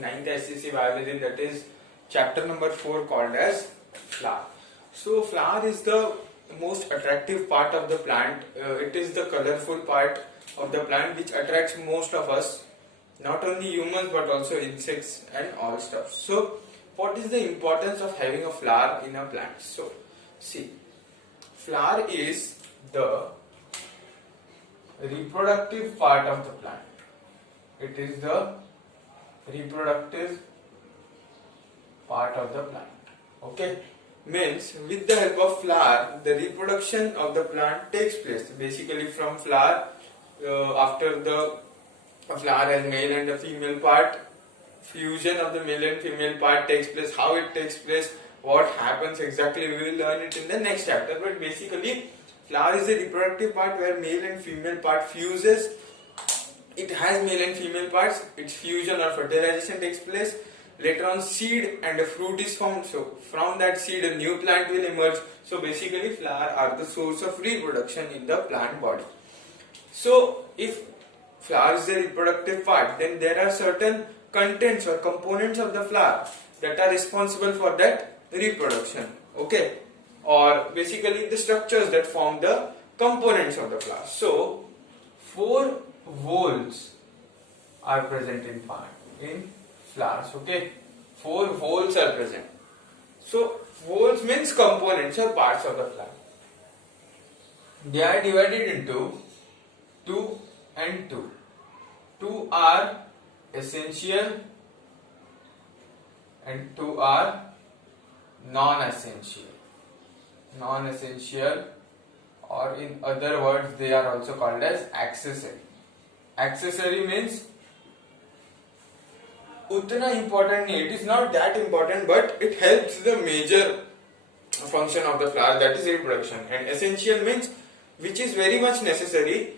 ninth SCC biology, that is chapter number 4 called as flower. So flower is the most attractive part of the plant. It is the colorful part of the plant which attracts most of us, not only humans but also insects and all stuff. So what is the importance of having a flower in a plant? So see, flower is the reproductive part of the plant. It is the reproductive part of the plant. Okay, means with the help of flower the reproduction of the plant takes place. Basically from flower, after the flower has male and the female part, fusion of the male and female part takes place. How it takes place, what happens exactly, we will learn it in the next chapter. But basically flower is the reproductive part where male and female part fuses. It has male and female parts, its fusion or fertilization takes place. Later on seed and a fruit is formed, so from that seed a new plant will emerge. So basically flower are the source of reproduction in the plant body. So if flower is the reproductive part, then there are certain contents or components of the flower that are responsible for that reproduction. Okay, or basically the structures that form the components of the flower. So 4 whorls are present in flowers. Okay, 4 whorls are present. So whorls means components or parts of the flower. They are divided into 2 and 2. 2 are essential and 2 are non-essential. Non-essential, or in other words they are also called as accessory. Accessory means utna important nahi, it is not that important, but it helps the major function of the flower, that is reproduction. And essential means which is very much necessary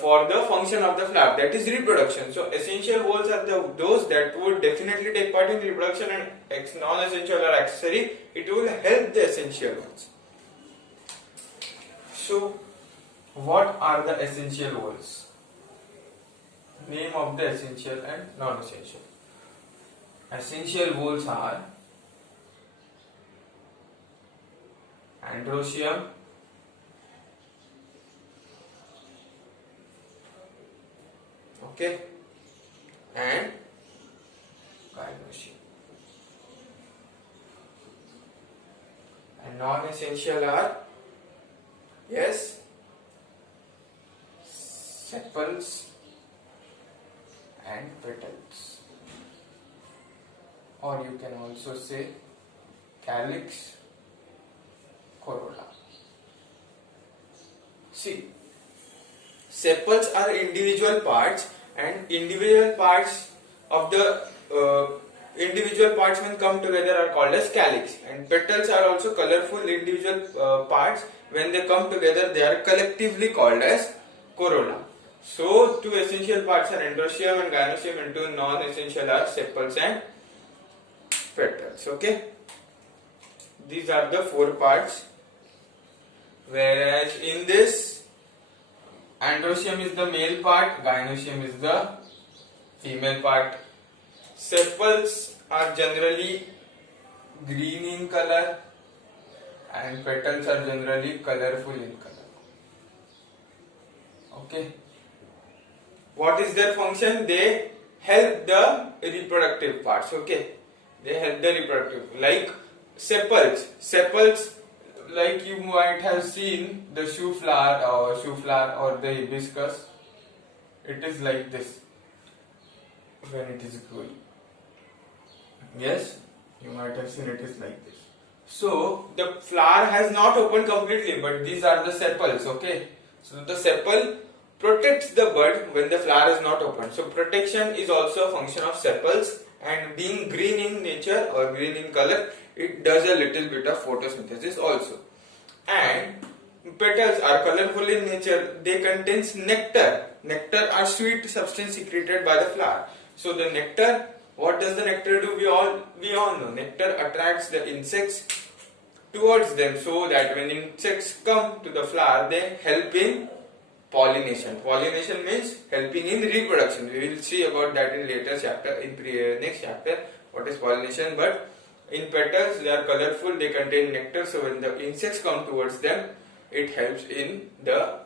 for the function of the flower, that is reproduction. So essential whorls are those that would definitely take part in reproduction, and non-essential or accessory, it will help the essential ones. So what are the essential whorls? Name of the essential and non-essential. Essential whorls are androecium, okay, and gynoecium. And non-essential are, yes, sepals and petals, or you can also say calyx, corolla. See, sepals are individual parts, and individual parts of the individual parts when come together are called as calyx, and petals are also colorful individual parts. When they come together they are collectively called as corolla. So 2 essential parts are androecium and gynoecium, and 2 non-essential are sepals and petals. Okay, these are the 4 parts. Whereas in this, androecium is the male part, gynoecium is the female part. Sepals are generally green in color, and petals are generally colorful in color. Okay, what is their function? They help the reproductive parts. Okay, they help the reproductive, like sepals, like you might have seen the shoe flower or the hibiscus. It is like this when it is growing. Yes, you might have seen it is like this. So the flower has not opened completely, but these are the sepals. Okay, so the sepal protects the bud when the flower is not open. So protection is also a function of sepals, and being green in nature or green in color, it does a little bit of photosynthesis also. And petals are colorful in nature. They contains nectar. Nectar are sweet substance secreted by the flower. So the nectar, what does the nectar do? We all know nectar attracts the insects towards them, so that when insects come to the flower, they help in pollination. Pollination means helping in reproduction. We will see about that in later chapter, in next chapter, what is pollination. But in petals, they are colorful, they contain nectar, so when the insects come towards them, it helps in the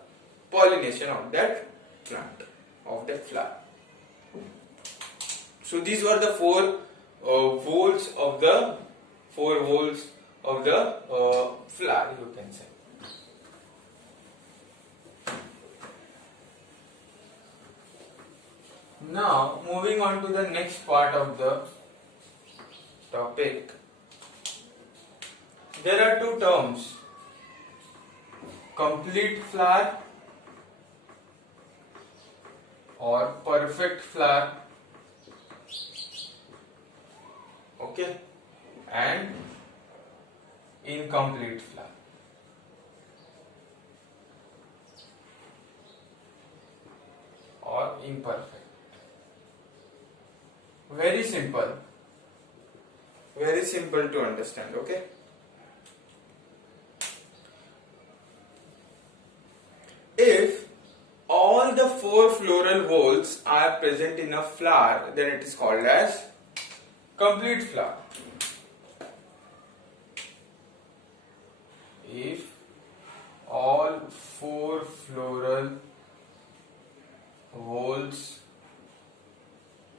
pollination of that plant, of that flower. So these were the four volts of the flower, you can say. Now moving on to the next part of the topic, there are two terms: complete flower or perfect flower, okay, and incomplete flower. Or imperfect. Very simple to understand, okay. If all the four floral whorls are present in a flower, then it is called as complete flower. If all four floral whorls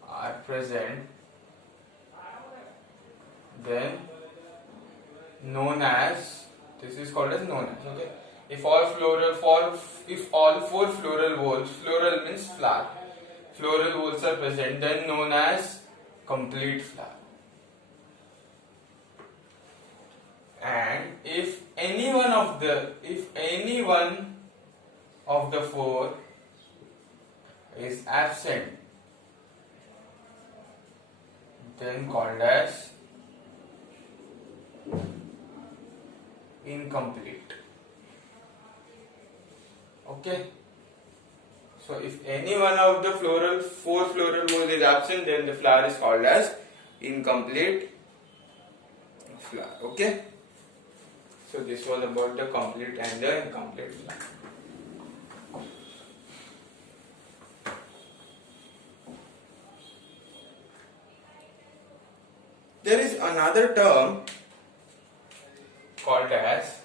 are present, then this is called as known as, okay. If all four floral whorls, floral means flower, floral whorls are present, then known as complete flower. And if any one of the four is absent, then called as incomplete. Okay. So if any one of the four floral whorls is absent, then the flower is called as incomplete flower. Okay. So this was about the complete and the incomplete flower. There is another term called as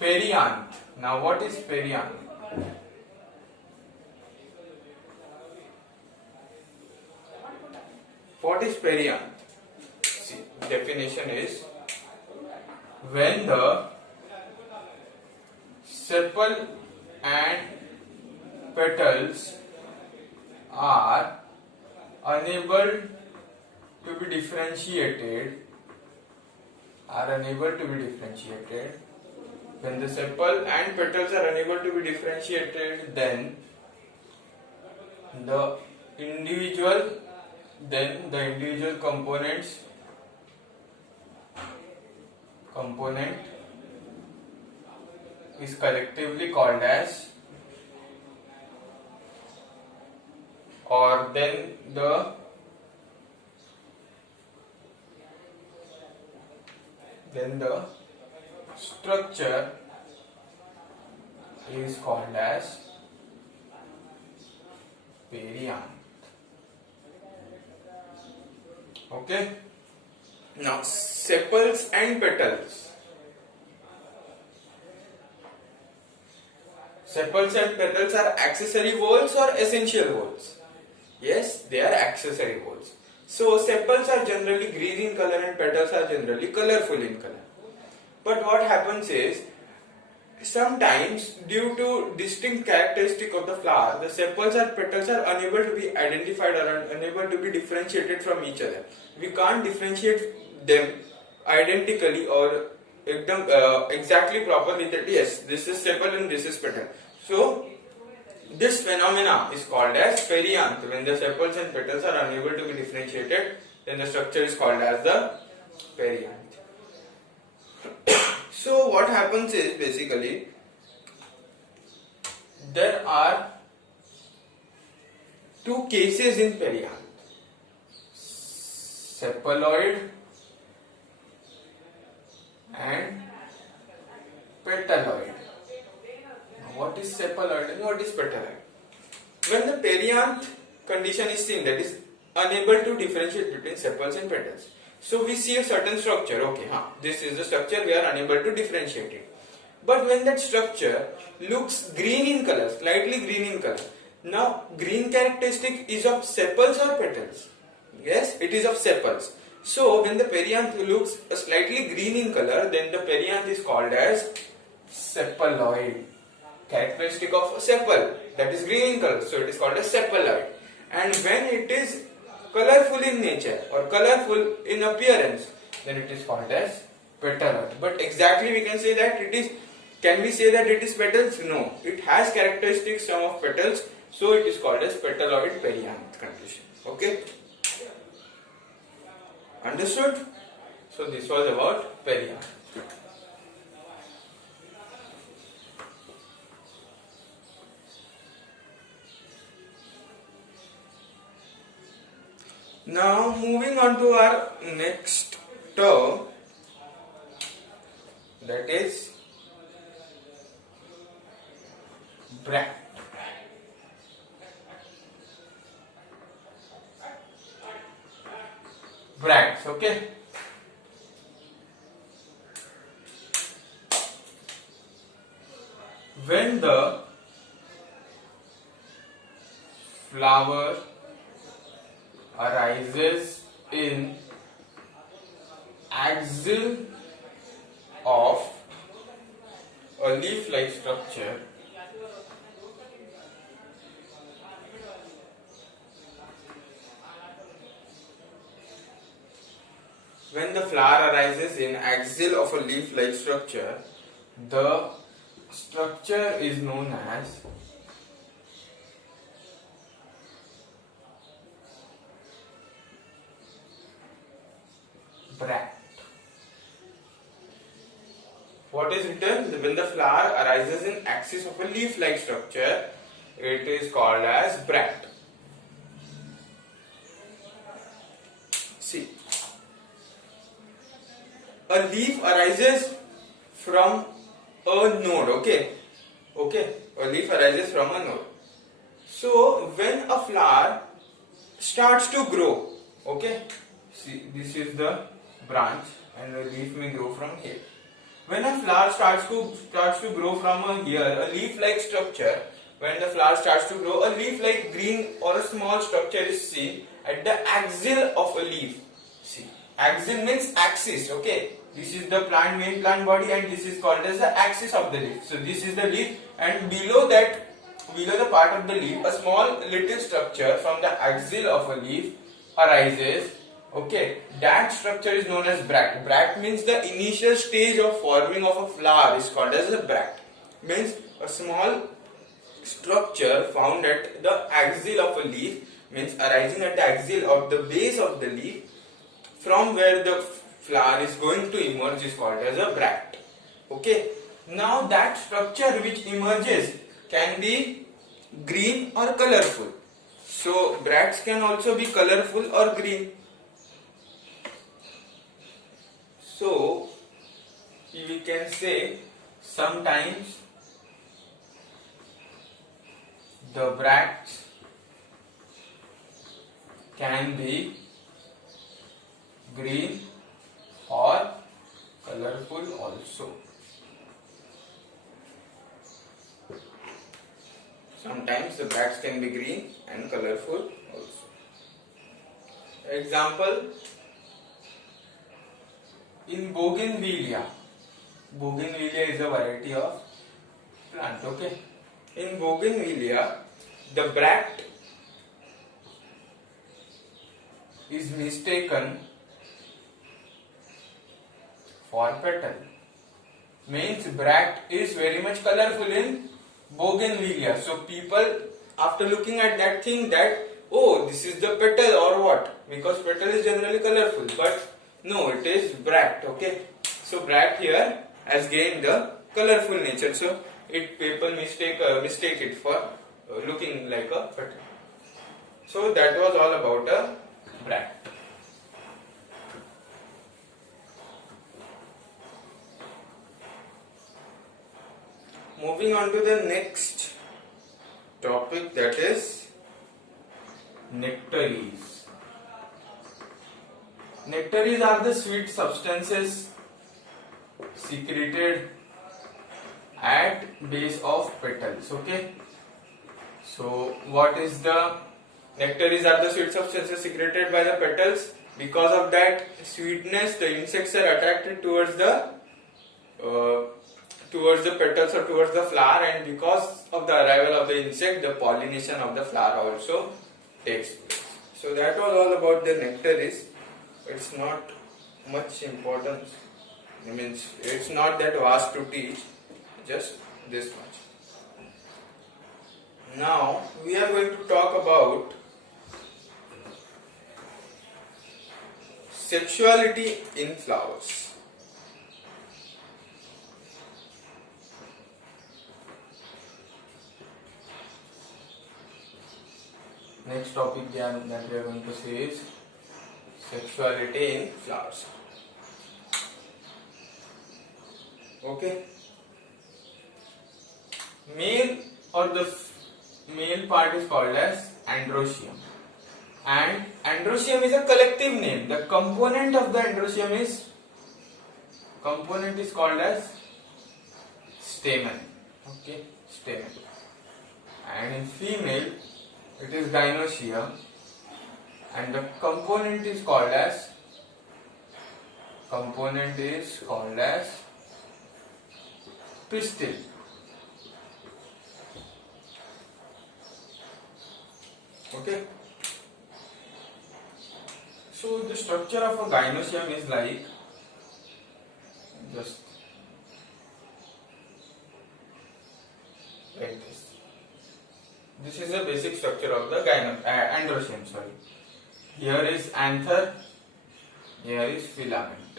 perianth. Now what is perianth? What is perianth? See, definition is when the sepal and petals are unable to be differentiated, when the sepal and petals are unable to be differentiated, then the individual component is collectively called as, or then the structure is called as perianth. Okay. Now sepals and petals. Sepals and petals are accessory whorls or essential whorls? Yes, they are accessory whorls. So sepals are generally green in color and petals are generally colorful in color. But what happens is, sometimes due to distinct characteristic of the flower, the sepals and petals are unable to be identified or unable to be differentiated from each other. We can't differentiate them identically or exactly properly that yes, this is sepal and this is petal. So this phenomena is called as perianth. When the sepals and petals are unable to be differentiated, then the structure is called as the perianth. So what happens is, basically there are two cases in perianth: sepaloid and petaloid. Now, what is sepaloid and what is petaloid? When the perianth condition is seen, that is unable to differentiate between sepals and petals. So we see a certain structure, okay, this is the structure, we are unable to differentiate it. But when that structure looks green in color, slightly green in color, now green characteristic is of sepals or petals? Yes, it is of sepals. So when the perianth looks slightly green in color, then the perianth is called as sepaloid. Characteristic of a sepal, that is green in color, so it is called as sepaloid. And when it is colorful in nature or colorful in appearance, then it is called as petaloid. But exactly we can say that it is, can we say that it is petals? No, it has characteristics some of petals, so it is called as petaloid perianth condition. Okay, understood? So this was about perianth. Now moving on to our next term, that is bract. Bracts, okay. When the flower arises in axil of a leaf-like structure, when the flower arises in axil of a leaf-like structure, the structure is known as bract. What is written? When the flower arises in axis of a leaf-like structure, it is called as bract. See, a leaf arises from a node, okay, a leaf arises from a node. So when a flower starts to grow, okay, see, this is the branch and the leaf may grow from here. When a flower starts to grow from here, a leaf-like structure, when the flower starts to grow, a leaf-like green or a small structure is seen at the axil of a leaf. See, axil means axis, okay. This is the main plant body, and this is called as the axis of the leaf. So this is the leaf, and below the part of the leaf, a small little structure from the axil of a leaf arises. Okay, that structure is known as bract. Bract means the initial stage of forming of a flower is called as a bract. Means a small structure found at the axil of a leaf, means arising at the axil of the base of the leaf, from where the flower is going to emerge is called as a bract. Okay, now that structure which emerges can be green or colorful. So bracts can also be colorful or green. So we can say sometimes the bracts can be green or colorful also. Sometimes the bracts can be green and colorful also. Example, in bougainvillea. Bougainvillea is a variety of plant, okay. In bougainvillea, the bract is mistaken for petal. Means bract is very much colorful in bougainvillea. So people, after looking at that, think that, oh, this is the petal or what? Because petal is generally colorful, but no, it is bract, okay. So bract here has gained the colorful nature. So people mistake it for looking like a petal. So that was all about a bract. moving on to the next topic, that is nectaries. Nectaries are the sweet substances secreted at base of petals. Okay. So what is the nectaries are the sweet substances secreted by the petals. Because of that sweetness, the insects are attracted towards the petals or towards the flower, and because of the arrival of the insect, the pollination of the flower also takes place. So that was all about the nectaries. It's not much importance. I mean, it's not that vast to teach, just this much. Now we are going to talk about sexuality in flowers. Next topic that we are going to see is sexuality in flowers. Okay. Male or the male part is called as androecium, and androecium is a collective name. The component of the androecium is called as stamen. Okay, stamen. And in female it is gynoecium, and the component is called as pistil. Okay. So the structure of a gynoecium is like this. This is the basic structure of the androecium. Sorry. Here is anther. Here is filament.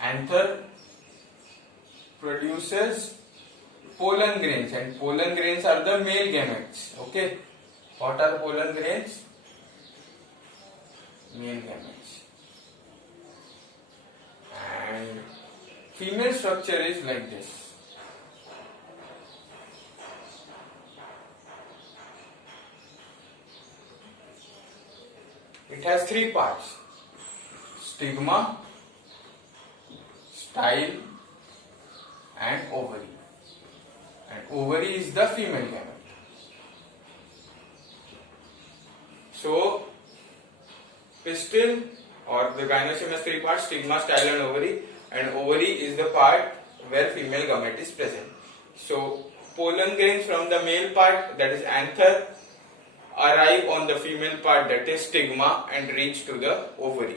Anther produces pollen grains, and pollen grains are the male gametes. Okay. What are pollen grains? Male gametes. And female structure is like this. It has three parts: stigma, style, and ovary. And ovary is the female gamete. So pistil or the gynoecium has three parts: stigma, style, and ovary. And ovary is the part where female gamete is present. So pollen grains from the male part, that is anther, arrive on the female part, that is stigma, and reach to the ovary.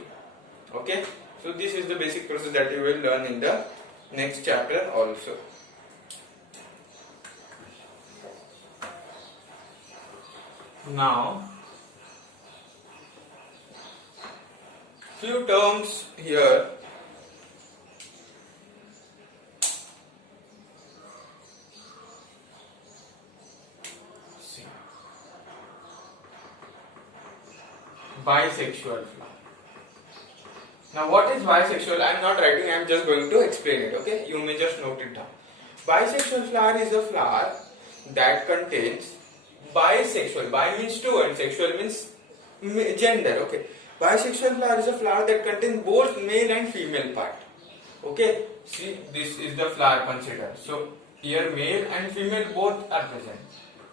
Okay. So this is the basic process that you will learn in the next chapter also. Now, few terms here. See. Bisexual flower. Now what is bisexual? I am not writing, I am just going to explain it. Okay, you may just note it down. Bisexual flower is a flower that contains bisexual. Bi means two and sexual means gender. Okay, bisexual flower is a flower that contains both male and female part. Okay, see, this is the flower considered. So here male and female both are present.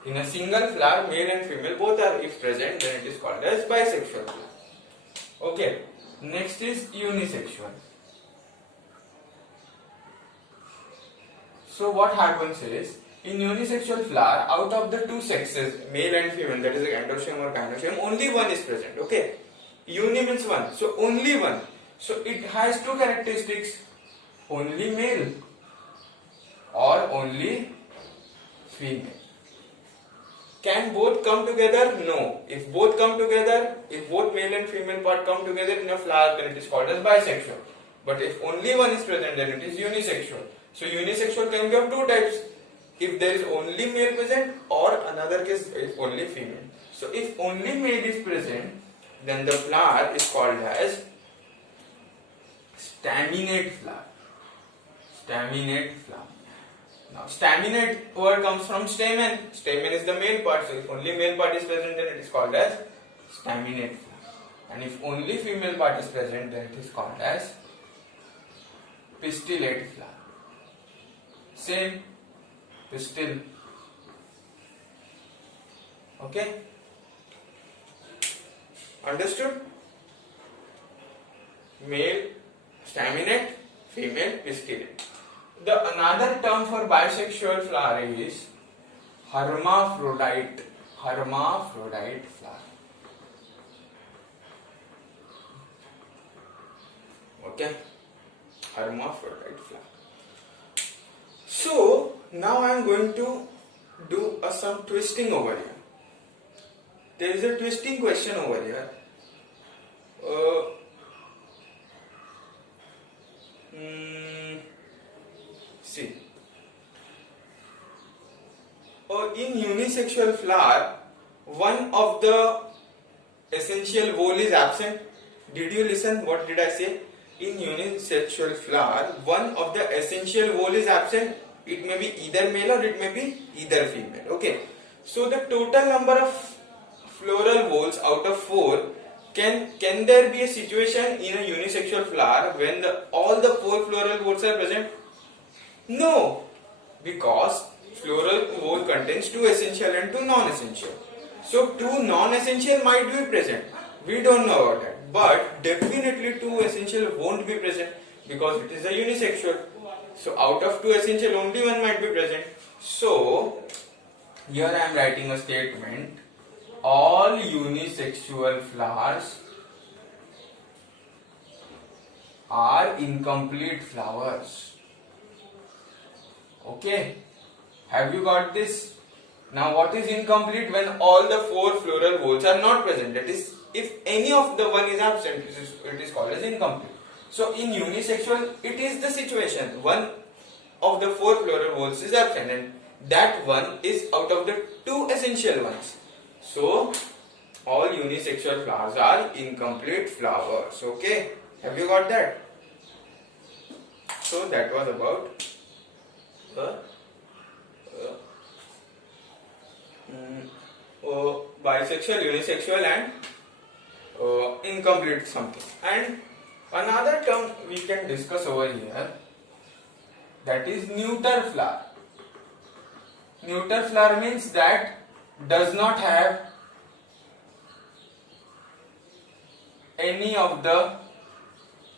In a single flower, male and female both are if present, then it is called as bisexual flower. Okay. Next is unisexual. So what happens is, in unisexual flower, out of the two sexes, male and female, that is like androecium or gynoecium, only one is present. Okay, uni means one, so only one. So it has two characteristics: only male or only female. Can both come together? No. If both come together, if both male and female part come together in a flower, then it is called as bisexual. But if only one is present, then it is unisexual. So unisexual can be of two types: if there is only male present, or another case if only female. So if only male is present, then the flower is called as staminate flower. Staminate flower. Now, staminate word comes from stamen. Stamen is the male part, so if only male part is present, then it is called as staminate flower. And if only female part is present, then it is called as pistillate flower. Same, pistil. Okay? Understood? Male staminate, female pistillate. The another term for bisexual flower is hermaphrodite. Hermaphrodite flower. Okay? Hermaphrodite flower. So now I am going to do some twisting over here. There is a twisting question over here. See, in unisexual flower, one of the essential whole is absent. Did you listen? What did I say? In unisexual flower, one of the essential whole is absent. It may be either male or it may be either female. Okay. So the total number of floral whorls out of 4, can there be a situation in a unisexual flower when all the 4 floral whorls are present? No, because floral whorl contains 2 essential and 2 non-essential. So 2 non-essential might be present. We don't know about that. But definitely 2 essential won't be present because it is a unisexual. So out of 2 essential, only 1 might be present. So here I am writing a statement. All unisexual flowers are incomplete flowers. Okay, have you got this? Now what is incomplete? When all the 4 floral whorls are not present. That is, if any of the one is absent, it is called as incomplete. So in unisexual, it is the situation. One of the 4 floral whorls is absent and that one is out of the 2 essential ones. So all unisexual flowers are incomplete flowers. Okay, have you got that? So that was about bisexual, unisexual and incomplete something. And another term we can discuss over here, that is neuter flower. Neuter flower means that does not have any of the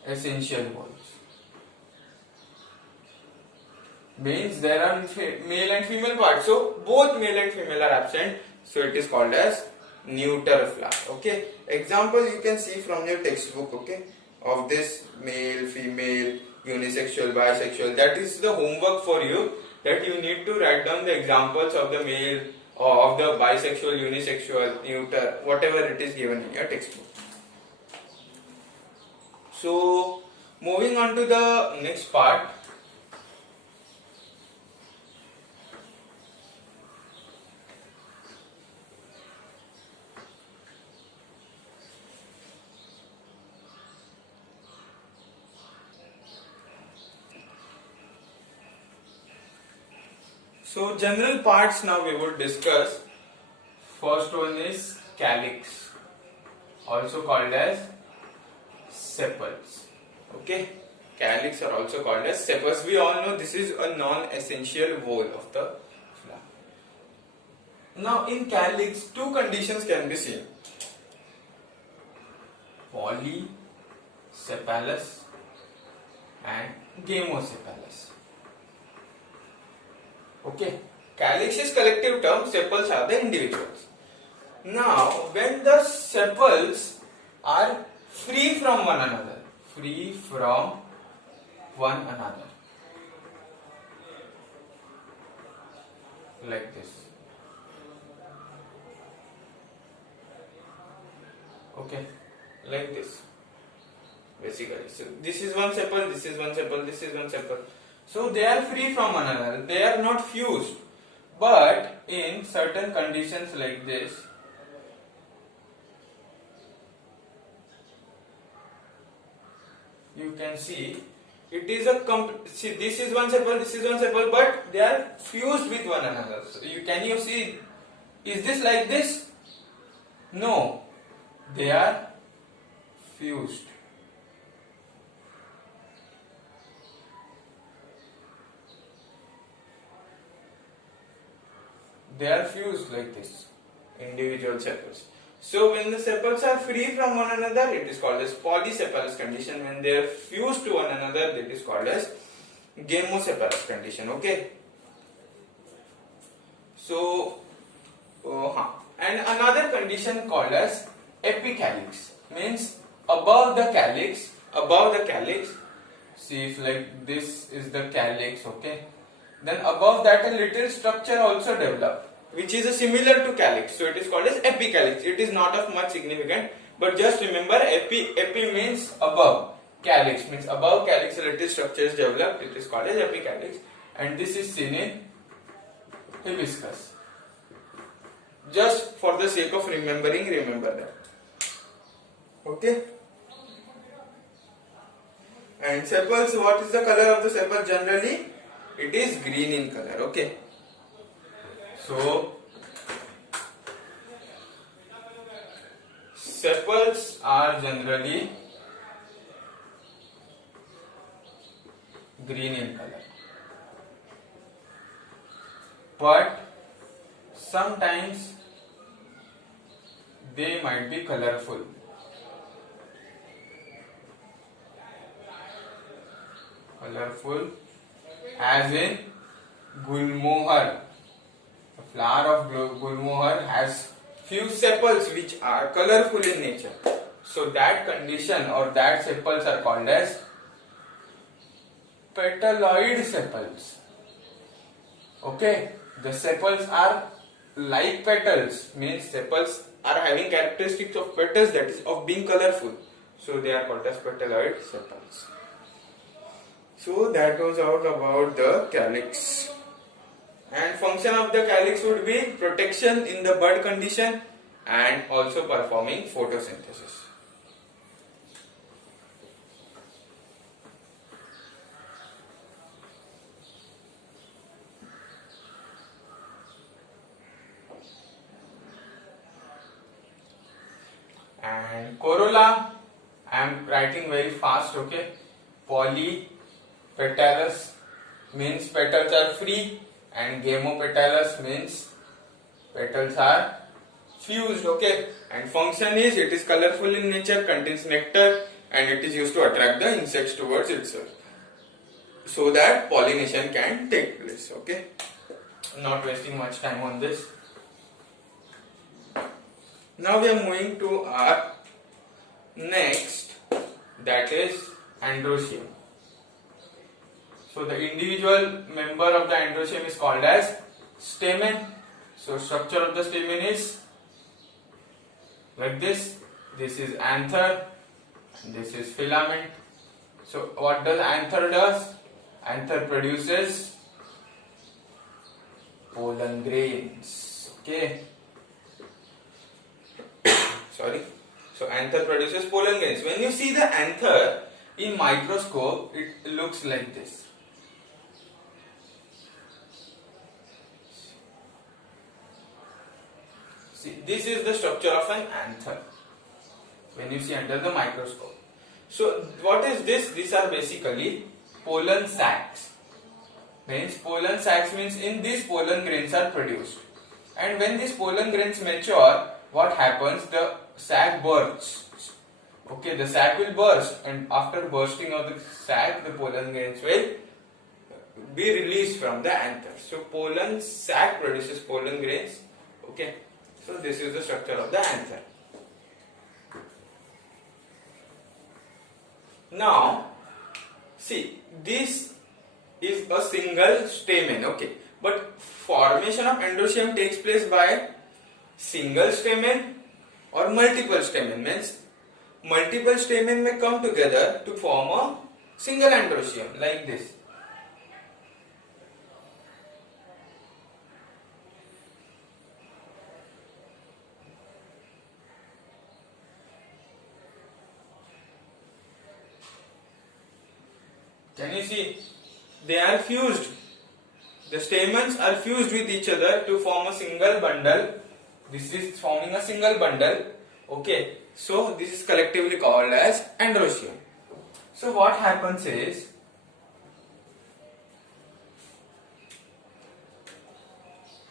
essential whorls. Means there are male and female parts. So both male and female are absent. So it is called as neuter flower. Okay. Example you can see from your textbook. Okay. Of this male, female, unisexual, bisexual. That is the homework for you. That you need to write down the examples of the male or of the bisexual, unisexual, neuter, whatever it is given in your textbook. So moving on to the next part. So general parts now we would discuss. First one is calyx, also called as sepals. Okay, calyx are also called as sepals. We all know this is a non-essential whole of the flower. Now in calyx, 2 conditions can be seen: polysepalous and gamosepalous. Okay, calyx is collective term, sepals are the individuals. Now, when the sepals are free from one another, like this. Okay, like this. Basically, so this is one sepal, this is one sepal, this is one sepal. So they are free from one another, they are not fused. But in certain conditions like this, you can see it is a see, this is one sepal, this is one sepal, but they are fused with one another. So can you see, is this like this? No, they are fused. They are fused like this, individual sepals. So when the sepals are free from one another, it is called as polysepalous condition. When they are fused to one another, it is called as gamosepalous condition. Okay. So, and another condition called as epicalyx, means above the calyx. See, if like this is the calyx, okay, then above that a little structure also developed, which is similar to calyx. So it is called as epicalyx. It is not of much significance, but just remember, epi means above, calyx means above calyx a little structure is developed. It is called as epicalyx, and this is seen in hibiscus. Just for the sake of remembering, remember that. Okay. And sepals, what is the color of the sepal generally? It is green in color. Okay. So sepals are generally green in color, but sometimes they might be colorful. As in gulmohar. The flower of gulmohar has few sepals which are colorful in nature. So that condition or that sepals are called as petaloid sepals. Okay, the sepals are like petals, means sepals are having characteristics of petals, that is of being colorful. So they are called as petaloid sepals. So that was all about the calyx. And function of the calyx would be protection in the bud condition and also performing photosynthesis. And corolla, I am writing very fast, okay. Polypetalous means petals are free, and gamopetalous means petals are fused, okay. And function is, it is colorful in nature, contains nectar, and it is used to attract the insects towards itself, so that pollination can take place, okay. Not wasting much time on this. Now we are moving to our next, that is androecium. So the individual member of the androecium is called as stamen. So structure of the stamen is like this. This is anther, and this is filament. So what does anther does? Anther produces pollen grains, okay. Sorry. So anther produces pollen grains. When you see the anther in microscope, it looks like this. See, this is the structure of an anther when you see under the microscope. So what is this? These are basically pollen sacs. Means pollen sacs means in these pollen grains are produced. And when these pollen grains mature, what happens? The sac bursts. Okay, the sac will burst, and after bursting of the sac, the pollen grains will be released from the anther. So pollen sac produces pollen grains. Okay, so this is the structure of the anther. Now, see, this is a single stamen. Okay, but formation of androecium takes place by single stamen or multiple stamen. Means multiple stamen may come together to form a single androecium like this. Can you see? They are fused. The stamens are fused with each other to form a single bundle. This is forming a single bundle. Okay. So this is collectively called as androecium. So what happens is,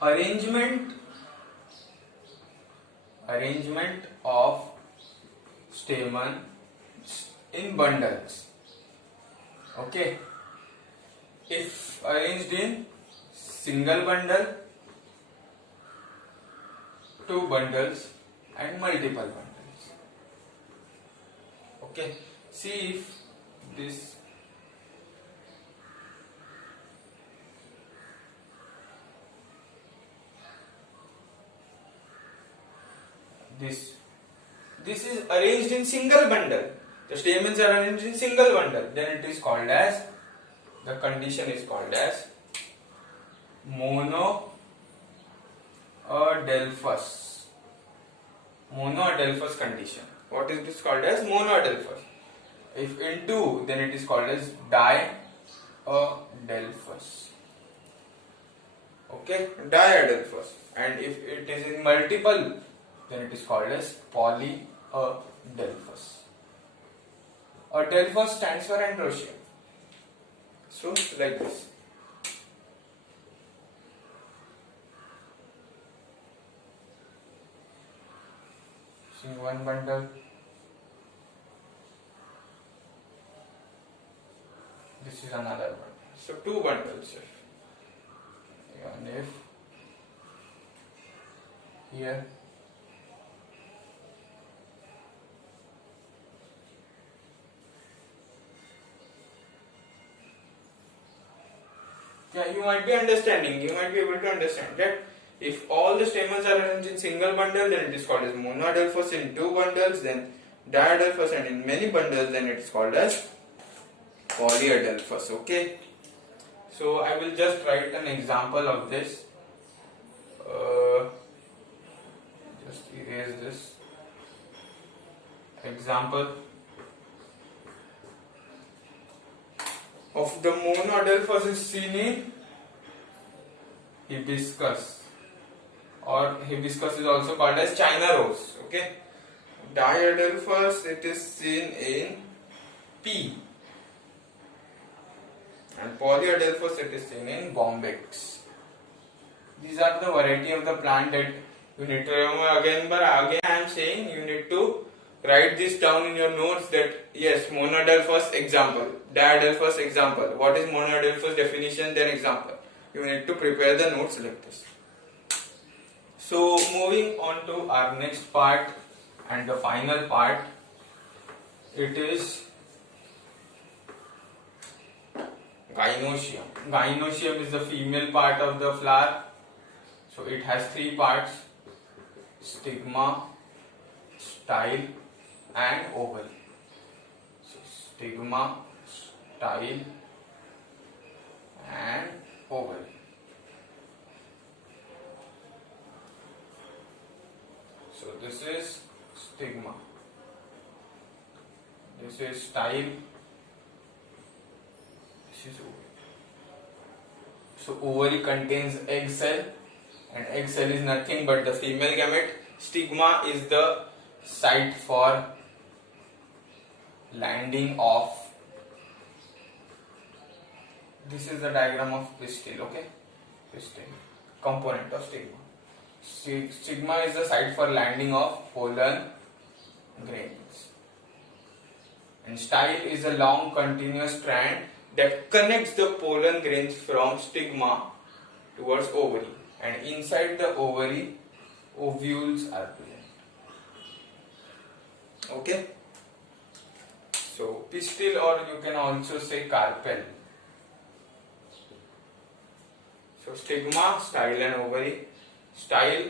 arrangement of stamen in bundles. Okay. If arranged in single bundle, two bundles, and multiple bundles. Okay. See if this is arranged in single bundle. The stamens are arranged in single bundle. Then it is called as, the condition is called as monoadelphous. Monoadelphous condition. What is this called as? Monoadelphous. If in two, then it is called as diadelphous. Okay, diadelphous. And if it is in multiple, then it is called as polyadelphous. Adelphous stands for androecium. So, like this. See one bundle. This is another one. So, two bundles. And if here you might be understanding, you might be able to understand that if all the stamens are arranged in single bundle, then it is called as monoadelphous. In two bundles, then diadelphous, and in many bundles, then it is called as polyadelphous. Okay. So I will just write an example of this. Just erase this example of the monoadelphous is seen in hibiscus, or hibiscus is also called as China rose. Okay. Diadelphous, it is seen in pea, and polyadelphous, it is seen in bombyx. These are the variety of the plant that you need to remember. Again I am saying you need to write this down in your notes that yes, monoadelphous example, diadelphous example. What is monoadelphous definition, then example. You need to prepare the notes like this. So moving on to our next part and the final part, it is gynoecium. Gynoecium is the female part of the flower. So it has three parts: stigma, style, and ovary. So stigma, style, and ovary. So this is stigma, this is style, this is ovary. So ovary contains egg cell, and egg cell is nothing but the female gamete. Stigma is the site for landing of, this is the diagram of pistil. Okay, pistil, component of stigma. Stigma is the site for landing of pollen grains, and style is a long continuous strand that connects the pollen grains from stigma towards ovary, and inside the ovary ovules are present. Okay, so pistil, or you can also say carpel. So stigma, style, and ovary. Style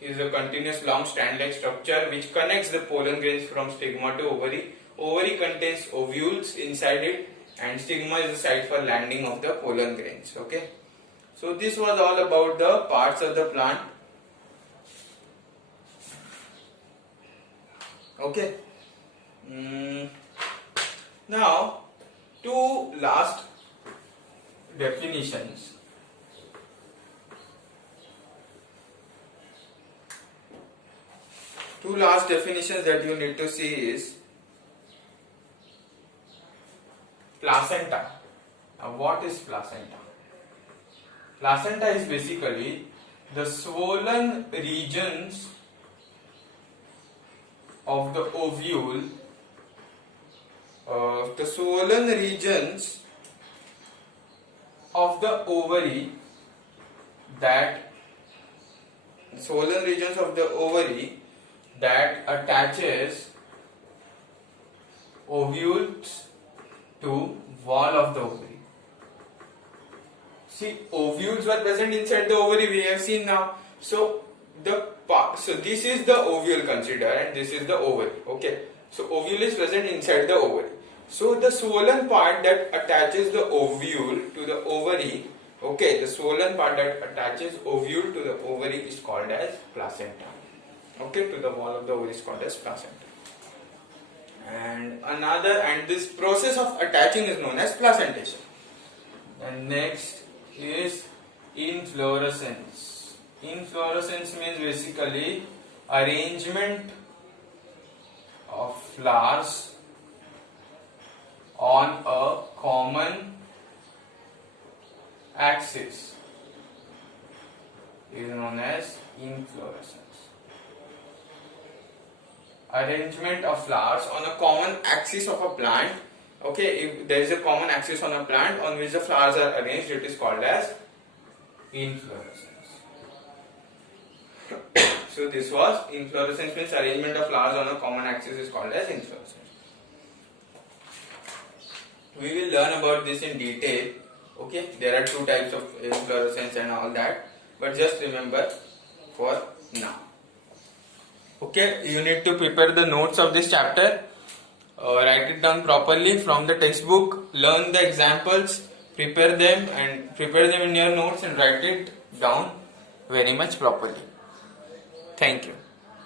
is a continuous long strand-like structure which connects the pollen grains from stigma to ovary. Ovary contains ovules inside it, and stigma is the site for landing of the pollen grains. Okay, so this was all about the parts of the plant. Okay, now two last definitions. Two last definitions that you need to see is placenta. Now, what is placenta? Placenta is basically the swollen regions of the ovule, the swollen regions of the ovary that attaches ovules to wall of the ovary. See, ovules were present inside the ovary, we have seen now. So this is the ovule consider, and this is the ovary. Okay, so ovule is present inside the ovary. So the swollen part that attaches the ovule to the ovary, okay, the swollen part that attaches ovule to the ovary is called as placenta. Okay, to the wall of the ovary is called as placenta. And this process of attaching is known as placentation. And next is inflorescence. Inflorescence means basically arrangement of flowers on a common axis is known as inflorescence. Arrangement of flowers on a common axis of a plant. Okay, if there is a common axis on a plant on which the flowers are arranged, it is called as inflorescence. So this was inflorescence, means arrangement of flowers on a common axis is called as inflorescence. We will learn about this in detail. Okay, there are two types of inflorescence and all that, but just remember for now. Okay, you need to prepare the notes of this chapter, write it down properly from the textbook, learn the examples, prepare them in your notes and write it down very much properly. Thank you.